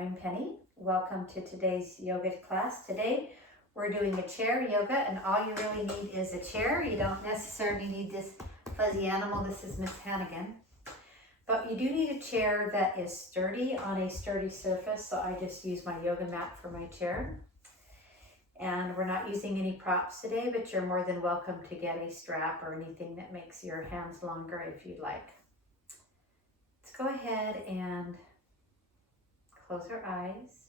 I'm Penny. Welcome to today's yoga class. Today we're doing a chair yoga, and all you really need is a chair. You don't necessarily need this fuzzy animal. This is Miss Hannigan. But you do need a chair that is sturdy on a sturdy surface, so I just use my yoga mat for my chair. And we're not using any props today, but you're more than welcome to get a strap or anything that makes your hands longer if you'd like. Let's go ahead and close our eyes.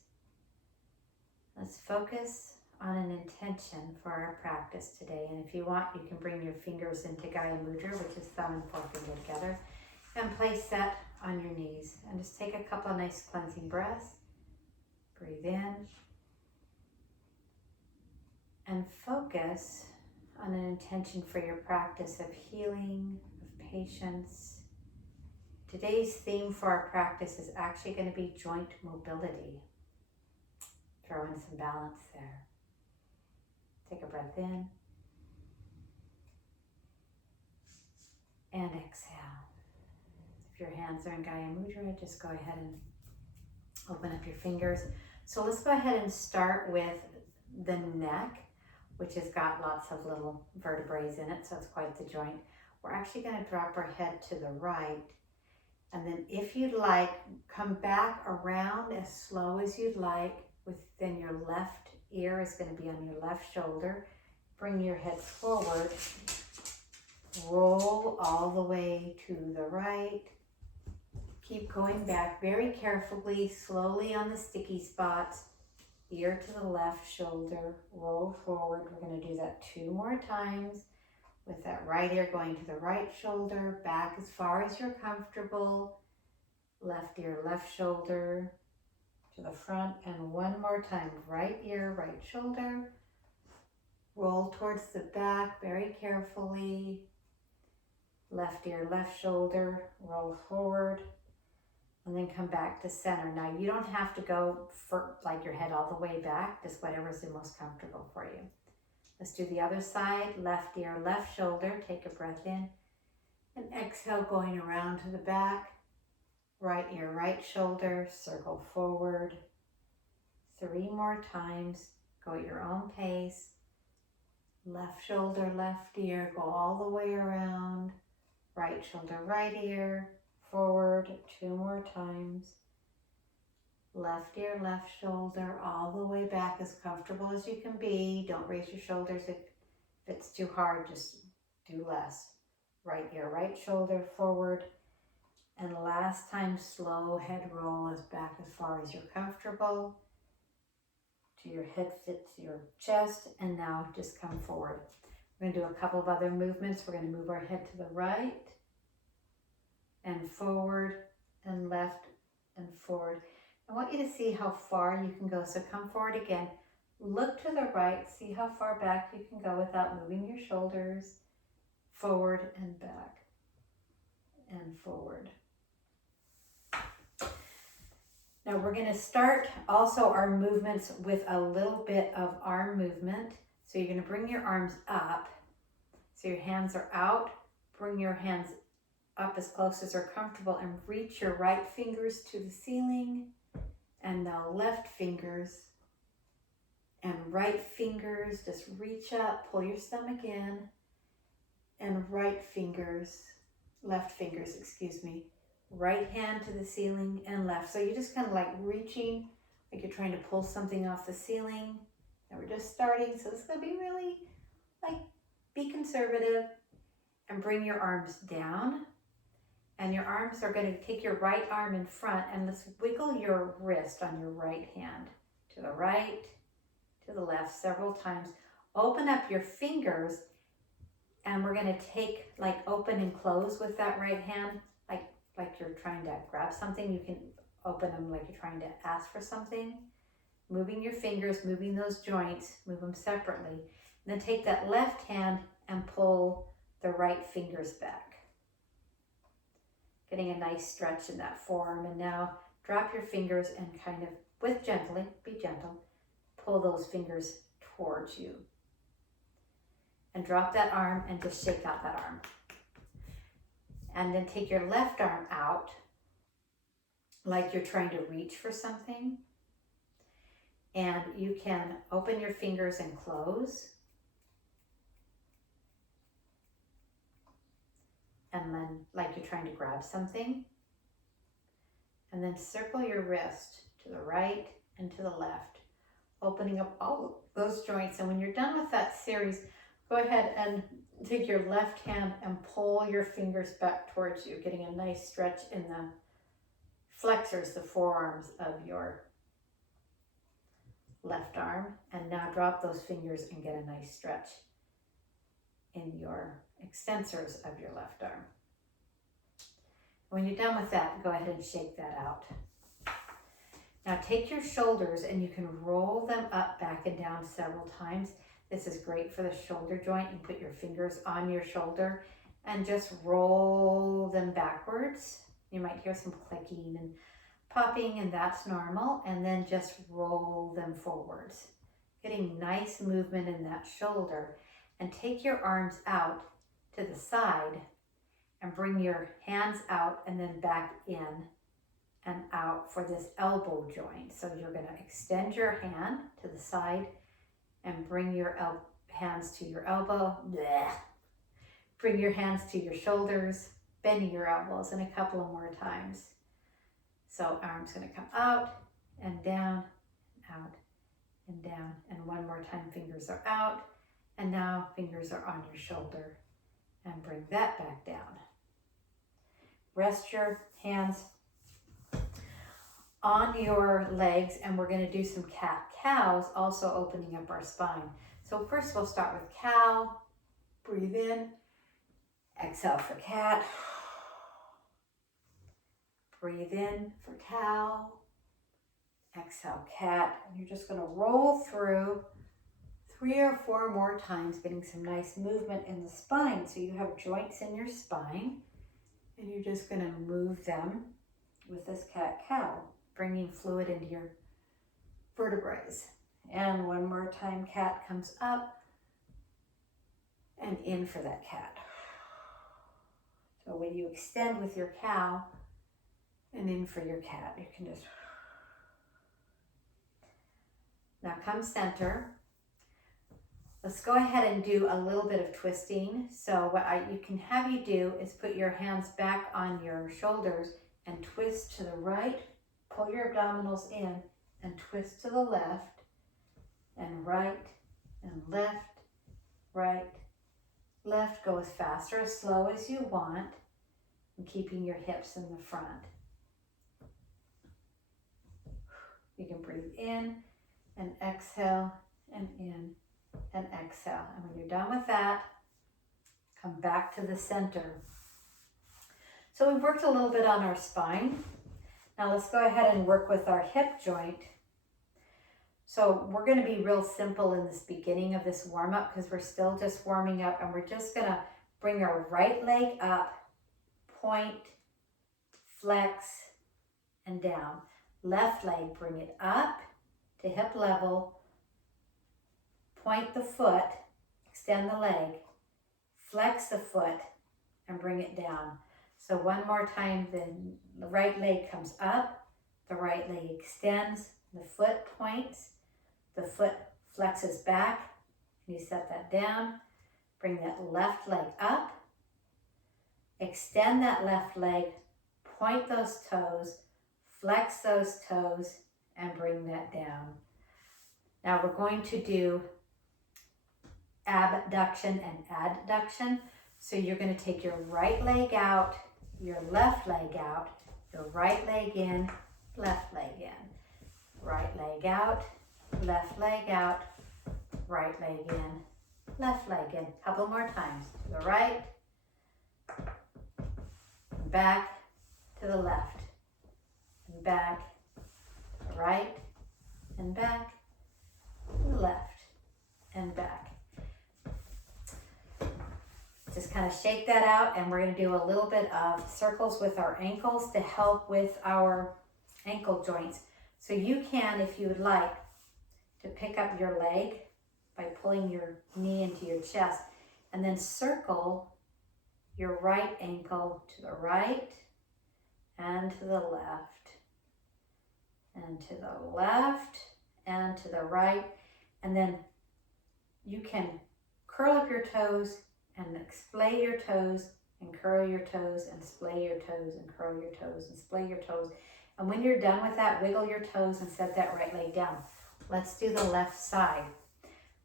Let's focus on an intention for our practice today. And if you want, you can bring your fingers into Gaya Mudra, which is thumb and forefinger together, and place that on your knees. And just take a couple of nice cleansing breaths. Breathe in. And focus on an intention for your practice of healing, of patience. Today's theme for our practice is actually going to be joint mobility. Throw in some balance there. Take a breath in and exhale. If your hands are in Gaya Mudra, just go ahead and open up your fingers. So let's go ahead and start with the neck, which has got lots of little vertebrae in it, so it's quite the joint. We're actually going to drop our head to the right. And then if you'd like, come back around as slow as you'd like. Then your left ear is going to be on your left shoulder. Bring your head forward. Roll all the way to the right. Keep going back very carefully, slowly on the sticky spots. Ear to the left shoulder. Roll forward. We're going to do that 2 more times. With that right ear going to the right shoulder, back as far as you're comfortable. Left ear, left shoulder to the front, and 1 more time. Right ear, right shoulder. Roll towards the back very carefully. Left ear, left shoulder, roll forward, and then come back to center. Now you don't have to go for like your head all the way back, just whatever's the most comfortable for you. Let's do the other side. Left ear, left shoulder. Take a breath in. And exhale, going around to the back. Right ear, right shoulder. Circle forward. 3 more times. Go at your own pace. Left shoulder, left ear. Go all the way around. Right shoulder, right ear. Forward. 2 more times. Left ear, left shoulder, all the way back as comfortable as you can be. Don't raise your shoulders if it's too hard, just do less. Right ear, right shoulder, forward. And last time, slow head roll as back as far as you're comfortable. To your head fits your chest, and now just come forward. We're going to do a couple of other movements. We're going to move our head to the right and forward and left and forward. I want you to see how far you can go. So come forward again. Look to the right. See how far back you can go without moving your shoulders. Forward and back and forward. Now we're going to start also our movements with a little bit of arm movement. So you're going to bring your arms up. So your hands are out. Bring your hands up as close as are comfortable and reach your right fingers to the ceiling. And now left fingers and right fingers, just reach up, pull your stomach in, and right fingers, left fingers, excuse me, right hand to the ceiling and left. So you're just kind of like reaching, like you're trying to pull something off the ceiling. And we're just starting, so this is going to be really, like, be conservative and bring your arms down. And your arms are going to take your right arm in front, and let's wiggle your wrist on your right hand to the right, to the left several times. Open up your fingers, and we're going to take like open and close with that right hand, like you're trying to grab something. You can open them like you're trying to ask for something. Moving your fingers, moving those joints, move them separately. And then take that left hand and pull the right fingers back. Getting a nice stretch in that forearm. And now drop your fingers and kind of, be gentle, pull those fingers towards you. And drop that arm and just shake out that arm. And then take your left arm out like you're trying to reach for something. And you can open your fingers and close. And then like you're trying to grab something. And then circle your wrist to the right and to the left, opening up all those joints. And when you're done with that series, go ahead and take your left hand and pull your fingers back towards you, getting a nice stretch in the flexors, the forearms of your left arm. And now drop those fingers and get a nice stretch in your extensors of your left arm. When you're done with that, go ahead and shake that out. Now take your shoulders and you can roll them up, back and down several times. This is great for the shoulder joint. You put your fingers on your shoulder and just roll them backwards. You might hear some clicking and popping, and that's normal. And then just roll them forwards, getting nice movement in that shoulder. And take your arms out to the side and bring your hands out and then back in and out for this elbow joint. So you're going to extend your hand to the side and bring your hands to your elbow. Blech. Bring your hands to your shoulders, bending your elbows, and a couple of more times. So arms going to come out and down, out and down. And one more time, fingers are out. And now fingers are on your shoulder and bring that back down. Rest your hands on your legs, and we're going to do some cat-cows, also opening up our spine. So first we'll start with cow. Breathe in, exhale for cat. Breathe in for cow, exhale cat. And you're just going to roll through 3 or 4 more times, getting some nice movement in the spine. So you have joints in your spine, and you're just going to move them with this cat-cow, bringing fluid into your vertebrae. And one more time, cat comes up and in for that cat. So when you extend with your cow and in for your cat, you can just... Now come center. Let's go ahead and do a little bit of twisting. So what you can have you do is put your hands back on your shoulders and twist to the right, pull your abdominals in and twist to the left and right and left, right, left. Go as fast or as slow as you want, and keeping your hips in the front. You can breathe in and exhale and in and exhale. And when you're done with that, come back to the center. So we've worked a little bit on our spine. Now let's go ahead and work with our hip joint. So we're going to be real simple in this beginning of this warm-up because we're still just warming up, and we're just going to bring our right leg up, point, flex, and down. Left leg, bring it up to hip level, point the foot, extend the leg, flex the foot, and bring it down. So one more time, the right leg comes up, the right leg extends, the foot points, the foot flexes back, you set that down, bring that left leg up, extend that left leg, point those toes, flex those toes, and bring that down. Now we're going to do abduction and adduction. So you're going to take your right leg out, your left leg out, your right leg in, left leg in, right leg out, left leg out, right leg in, left leg in. Couple more times. To the right, back, to the left, and back, right, and back, left, and back. Just kind of shake that out, and we're going to do a little bit of circles with our ankles to help with our ankle joints. So you can, if you would like, to pick up your leg by pulling your knee into your chest, and then circle your right ankle to the right and to the left and to the left and to the right. And then you can curl up your toes and splay your toes and curl your toes and splay your toes and curl your toes and splay your toes. And when you're done with that, wiggle your toes and set that right leg down. Let's do the left side.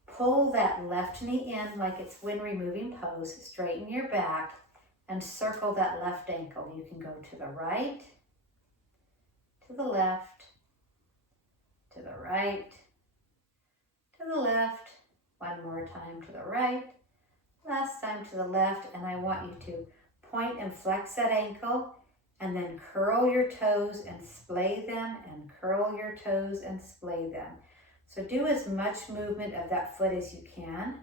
Pull that left knee in like it's when removing pose. Straighten your back and circle that left ankle. You can go to the right, to the left, to the right, to the left. One more time to the right, last time to the left. And I want you to point and flex that ankle and then curl your toes and splay them and curl your toes and splay them. So do as much movement of that foot as you can.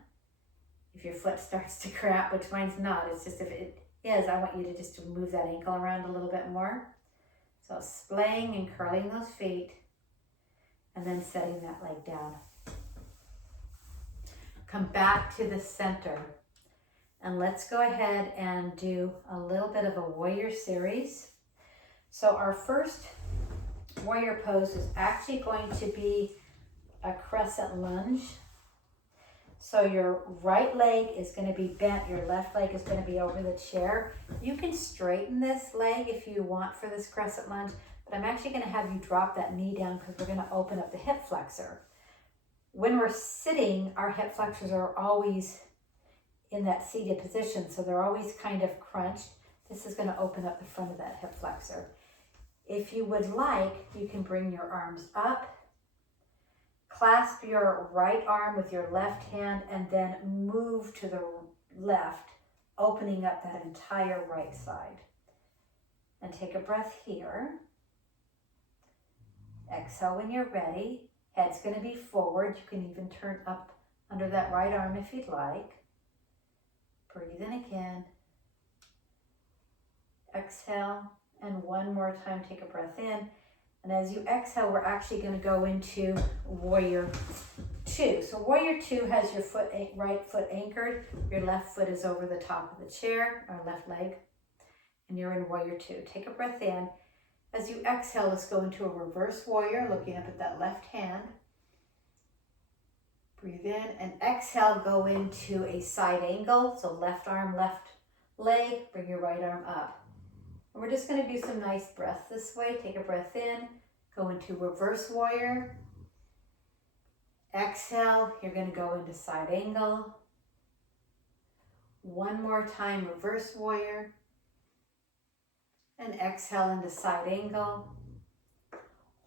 If your foot starts to cramp, which mine's not, it's just if it is, I want you to just move that ankle around a little bit more. So splaying and curling those feet and then setting that leg down. Come back to the center and let's go ahead and do a little bit of a warrior series. So our first warrior pose is actually going to be a crescent lunge. So your right leg is going to be bent, your left leg is going to be over the chair. You can straighten this leg if you want for this crescent lunge, but I'm actually going to have you drop that knee down because we're going to open up the hip flexor. When we're sitting, our hip flexors are always in that seated position, so they're always kind of crunched. This is going to open up the front of that hip flexor. If you would like, you can bring your arms up, clasp your right arm with your left hand, and then move to the left, opening up that entire right side. And take a breath here. Exhale when you're ready. Head's going to be forward. You can even turn up under that right arm if you'd like. Breathe in again. Exhale. And one more time, take a breath in. And as you exhale, we're actually going to go into Warrior Two. So Warrior Two has your right foot anchored. Your left foot is over the top of the chair, or left leg. And you're in Warrior Two. Take a breath in. As you exhale, let's go into a reverse warrior, looking up at that left hand. Breathe in and exhale, go into a side angle. So left arm, left leg, bring your right arm up. And we're just going to do some nice breaths this way. Take a breath in, go into reverse warrior. Exhale, you're going to go into side angle. One more time, reverse warrior. And exhale into side angle.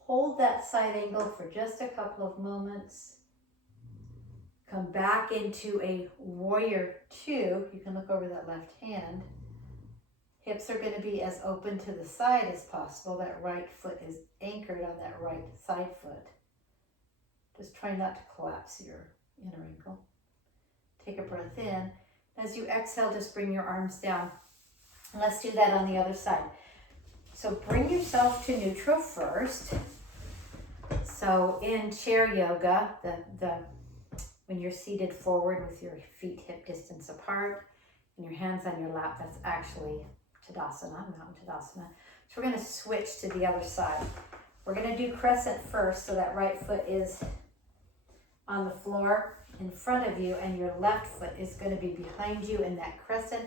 Hold that side angle for just a couple of moments. Come back into a Warrior Two. You can look over that left hand. Hips are going to be as open to the side as possible. That right foot is anchored on that right side foot. Just try not to collapse your inner ankle. Take a breath in. As you exhale, just bring your arms down. And let's do that on the other side. So bring yourself to neutral first. So in chair yoga, when you're seated forward with your feet hip distance apart and your hands on your lap, that's actually Tadasana, Mountain Tadasana. So we're going to switch to the other side. We're going to do crescent first, so that right foot is on the floor in front of you and your left foot is going to be behind you in that crescent.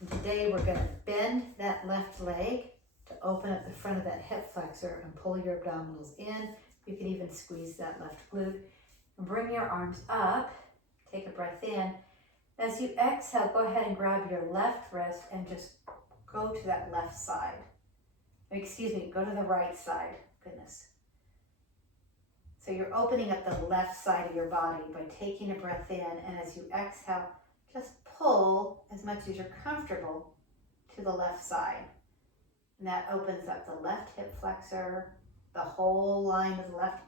And today we're going to bend that left leg to open up the front of that hip flexor and pull your abdominals in. You can even squeeze that left glute. And bring your arms up. Take a breath in. As you exhale, go ahead and grab your left wrist and just go to that left side. Excuse me, go to the right side. Goodness. So you're opening up the left side of your body by taking a breath in, and as you exhale, just pull as much as you're comfortable to the left side. And that opens up the left hip flexor, the whole line of the left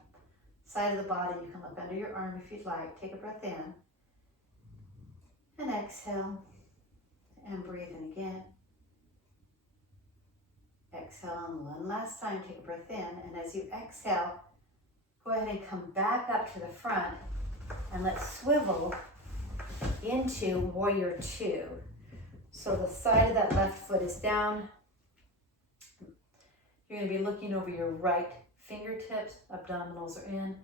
side of the body. You can look under your arm if you'd like. Take a breath in and exhale and breathe in again. Exhale, and one last time, take a breath in, and as you exhale, go ahead and come back up to the front and let's swivel into Warrior Two. So the side of that left foot is down. You're going to be looking over your right fingertips, abdominals are in.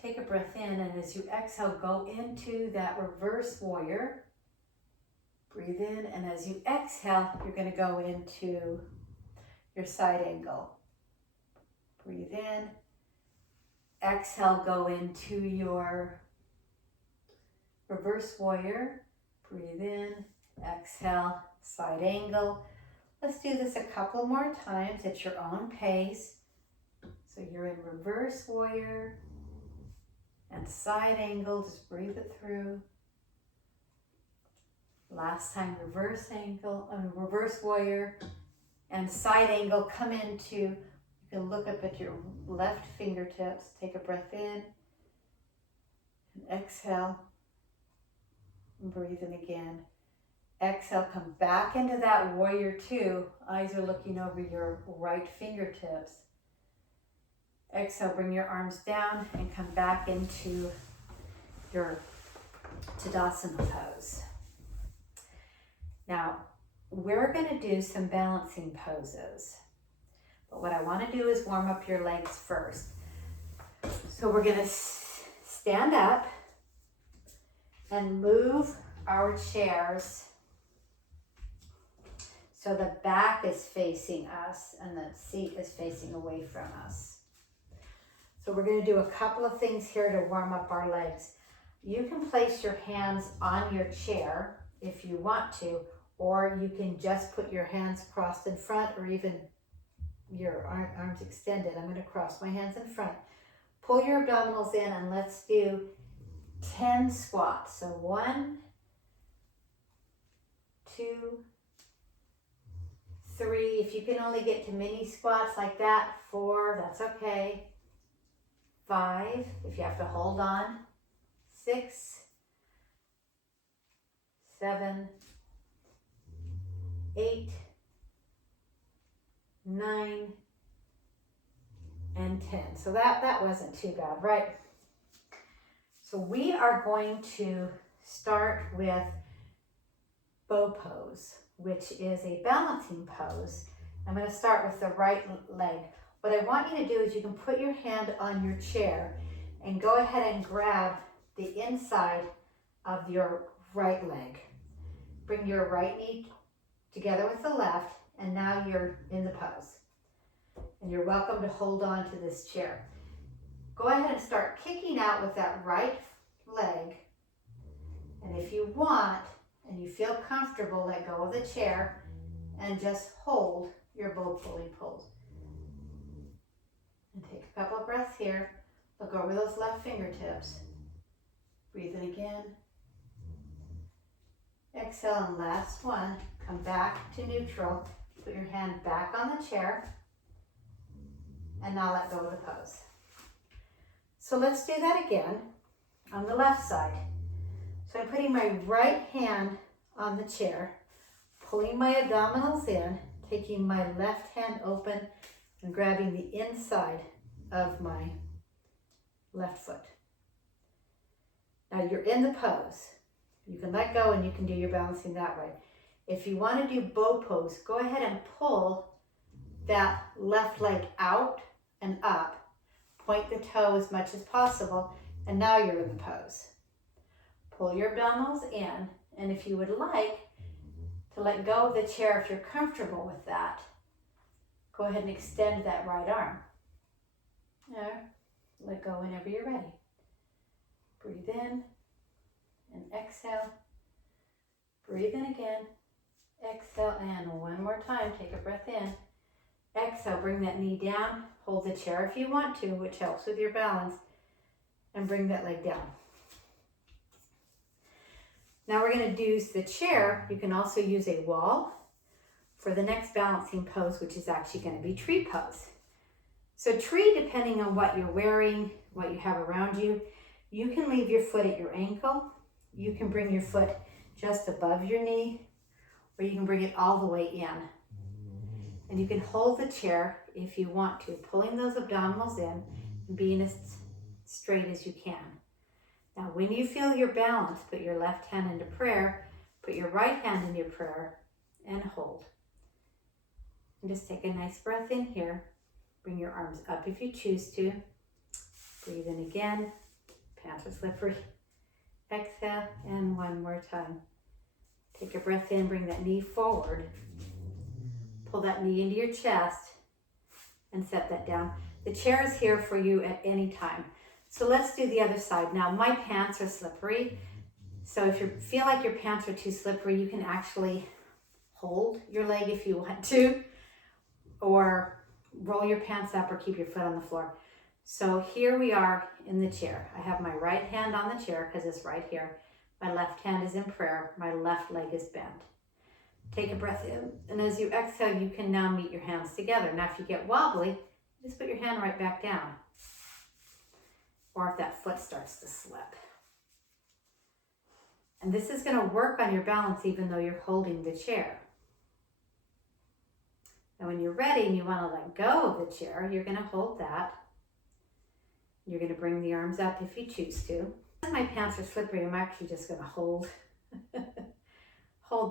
Take a breath in, and as you exhale, go into that reverse warrior. Breathe in, and as you exhale, you're going to go into your side angle. Breathe in. Exhale, go into your reverse warrior. Breathe in. Exhale, side angle. Let's do this a couple more times at your own pace. So you're in reverse warrior and side angle. Just breathe it through. Last time, reverse angle, reverse warrior and side angle. Come into, you can look up at your left fingertips. Take a breath in and exhale. And breathe in again. Exhale, come back into that warrior two. Eyes are looking over your right fingertips. Exhale, bring your arms down and come back into your Tadasana pose. Now, we're going to do some balancing poses. But what I want to do is warm up your legs first. So we're going to stand up and move our chairs so the back is facing us and the seat is facing away from us. So we're going to do a couple of things here to warm up our legs. You can place your hands on your chair if you want to, or you can just put your hands crossed in front or even your arms extended. I'm going to cross my hands in front. Pull your abdominals in and let's do 10 squats. So 1, 2, 3. If you can only get to mini squats like that, 4, that's okay. 5, if you have to hold on. 6, 7, 8, 9, and 10. So that wasn't too bad, right? So we are going to start with bow pose, which is a balancing pose. I'm going to start with the right leg. What I want you to do is you can put your hand on your chair and go ahead and grab the inside of your right leg. Bring your right knee together with the left, and now you're in the pose. And you're welcome to hold on to this chair. Go ahead and start kicking out with that right leg. And if you want, and you feel comfortable, let go of the chair and just hold your bow pulling pose. And take a couple of breaths here. Look over those left fingertips. Breathe in again. Exhale, and last one. Come back to neutral. Put your hand back on the chair. And now let go of the pose. So let's do that again on the left side. So I'm putting my right hand on the chair, pulling my abdominals in, taking my left hand open and grabbing the inside of my left foot. Now you're in the pose. You can let go and you can do your balancing that way. If you want to do bow pose, go ahead and pull that left leg out and up. Point the toe as much as possible, and now you're in the pose. Pull your abdominals in, and if you would like to let go of the chair if you're comfortable with that, go ahead and extend that right arm. There. Let go whenever you're ready. Breathe in and exhale. Breathe in again. Exhale, and one more time. Take a breath in. Exhale, bring that knee down. Hold the chair if you want to, which helps with your balance. And bring that leg down. Now we're going to use the chair. You can also use a wall for the next balancing pose, which is actually going to be tree pose. So tree, depending on what you're wearing, what you have around you, you can leave your foot at your ankle. You can bring your foot just above your knee, or you can bring it all the way in. And you can hold the chair if you want to, pulling those abdominals in and being as straight as you can. Now, when you feel your balance, put your left hand into prayer, put your right hand into prayer, and hold. And just take a nice breath in here. Bring your arms up if you choose to. Breathe in again. Pants are slippery. Exhale, and one more time. Take a breath in, bring that knee forward. Pull that knee into your chest and set that down. The chair is here for you at any time. So let's do the other side. Now, my pants are slippery. So if you feel like your pants are too slippery, you can actually hold your leg if you want to, or roll your pants up or keep your foot on the floor. So here we are in the chair. I have my right hand on the chair because it's right here. My left hand is in prayer. My left leg is bent. Take a breath in, and as you exhale, you can now meet your hands together. Now, if you get wobbly, just put your hand right back down. Or if that foot starts to slip. And this is going to work on your balance even though you're holding the chair. Now, when you're ready and you want to let go of the chair, you're going to hold that. You're going to bring the arms up if you choose to. My pants are slippery. I'm actually just going to hold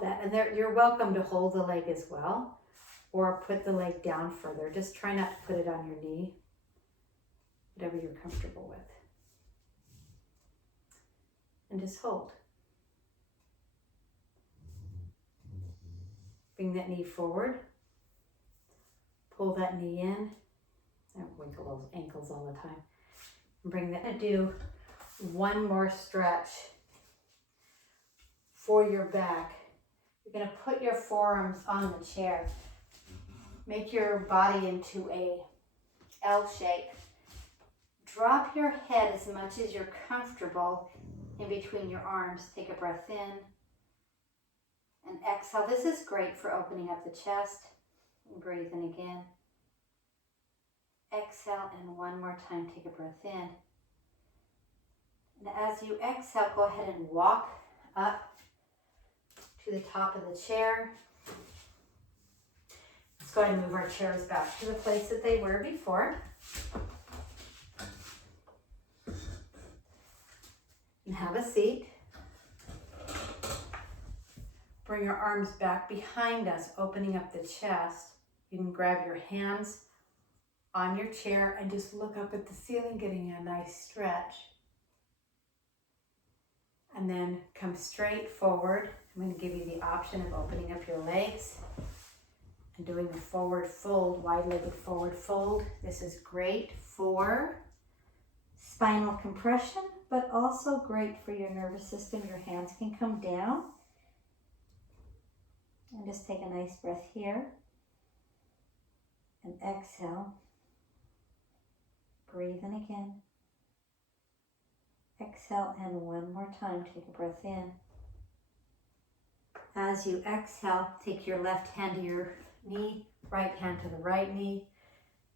that. And you're welcome to hold the leg as well, or put the leg down further. Just try not to put it on your knee, whatever you're comfortable with. And just hold. Bring that knee forward. Pull that knee in. I wrinkle those ankles all the time. And bring that. Do one more stretch for your back. You're going to put your forearms on the chair. Make your body into a L shape. Drop your head as much as you're comfortable in between your arms. Take a breath in and exhale. This is great for opening up the chest. Breathe in again. Exhale, and one more time, take a breath in. And as you exhale, go ahead and walk up to the top of the chair. Let's go ahead and move our chairs back to the place that they were before. And have a seat. Bring your arms back behind us, opening up the chest. You can grab your hands on your chair and just look up at the ceiling, getting a nice stretch. And then come straight forward. I'm going to give you the option of opening up your legs and doing a forward fold, wide-legged forward fold. This is great for spinal compression, but also great for your nervous system. Your hands can come down. And just take a nice breath here. And exhale. Breathe in again. Exhale, and one more time, take a breath in. As you exhale, take your left hand to your knee, right hand to the right knee.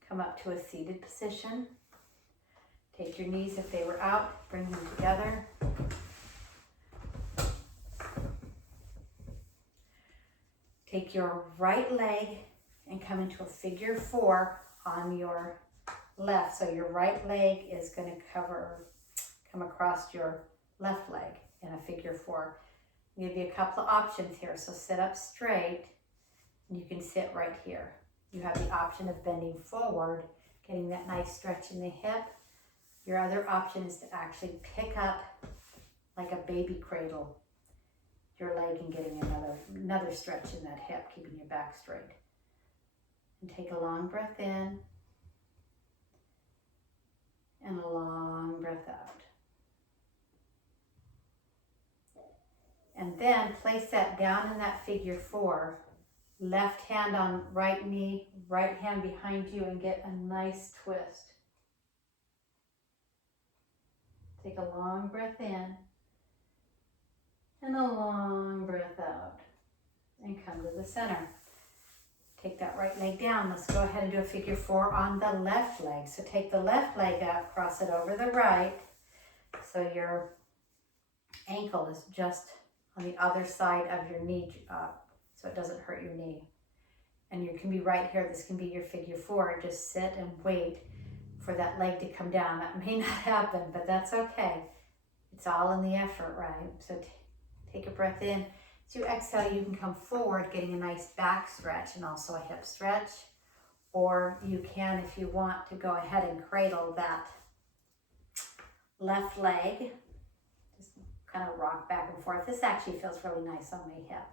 Come up to a seated position. Take your knees if they were out, bring them together. Take your right leg and come into a figure 4 on your left. So your right leg is going to come across your left leg in a figure 4. I'll give you a couple of options here. So sit up straight, and you can sit right here. You have the option of bending forward, getting that nice stretch in the hip. Your other option is to actually pick up like a baby cradle your leg and getting another stretch in that hip, keeping your back straight. And take a long breath in and a long breath out. And then place that down in that figure 4. Left hand on right knee, right hand behind you, and get a nice twist. Take a long breath in and a long breath out. And come to the center. Take that right leg down. Let's go ahead and do a figure 4 on the left leg. So take the left leg up, cross it over the right. So your ankle is just on the other side of your knee, so it doesn't hurt your knee. And you can be right here. This can be your figure 4. Just sit and wait for that leg to come down. That may not happen, but that's okay. It's all in the effort, right? So take a breath in. As you exhale, you can come forward, getting a nice back stretch and also a hip stretch. Or you can, if you want, to go ahead and cradle that left leg. Just kind of rock back and forth. This actually feels really nice on my hip.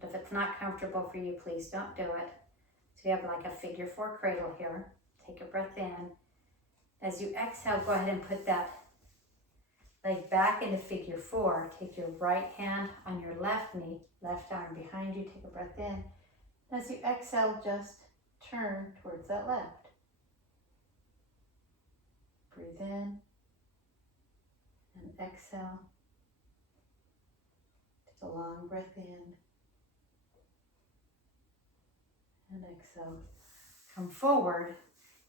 But if it's not comfortable for you, please don't do it. So you have like a figure 4 cradle here. Take a breath in. As you exhale, go ahead and put that leg back into figure 4. Take your right hand on your left knee, left arm behind you. Take a breath in. As you exhale, just turn towards that left. Breathe in and exhale. Take a long breath in and exhale. Come forward.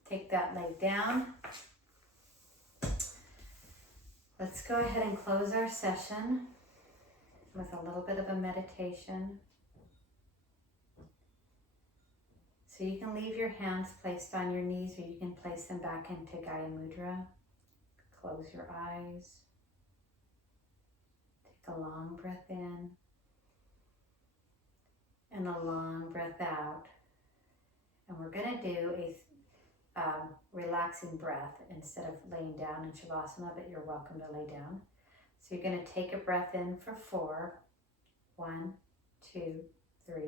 Take that leg down. Let's go ahead and close our session with a little bit of a meditation. So you can leave your hands placed on your knees, or you can place them back into Gaya Mudra. Close your eyes. Take a long breath in and a long breath out. And we're going to do a relaxing breath instead of laying down in Shavasana, but you're welcome to lay down. So you're going to take a breath in for 4. 1, 2, 3,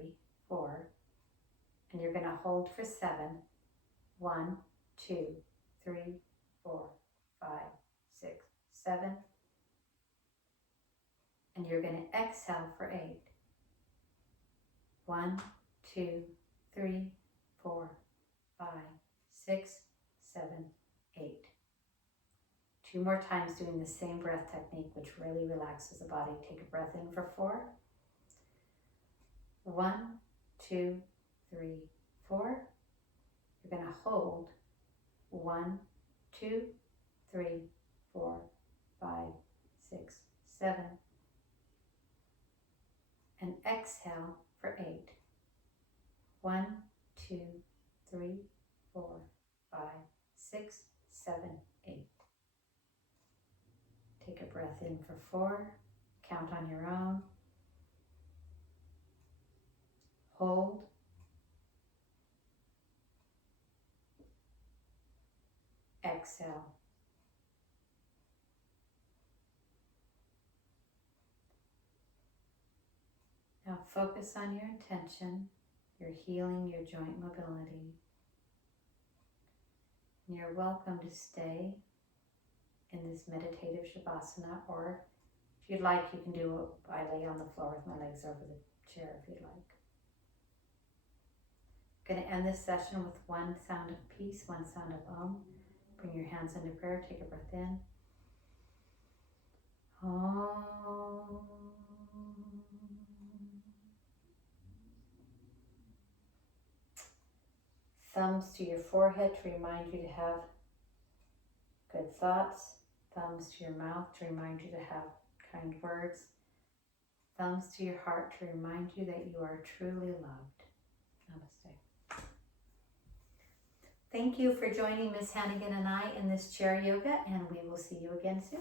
4. And you're going to hold for 7. 1, 2, 3, 4, 5, 6, 7. And you're going to exhale for 8. 1, 2, 3, 4, 5, 6, 7, 8. 2 more times doing the same breath technique, which really relaxes the body. Take a breath in for 4. 1, 2, 3, 4. You're going to hold 1, 2, 3, 4, 5, 6, 7. And exhale for 8. 1, 2, 3, 4, 5, 6, 7, 8. Take a breath in for 4. Count on your own. Hold. Exhale. Now focus on your intention. You're healing your joint mobility. And you're welcome to stay in this meditative Shavasana, or if you'd like, you can do it. I lay on the floor with my legs over the chair if you'd like. I'm going to end this session with one sound of peace, one sound of Om. Bring your hands into prayer. Take a breath in. Om. Thumbs to your forehead to remind you to have good thoughts. Thumbs to your mouth to remind you to have kind words. Thumbs to your heart to remind you that you are truly loved. Namaste. Thank you for joining Miss Hannigan and I in this chair yoga, and we will see you again soon.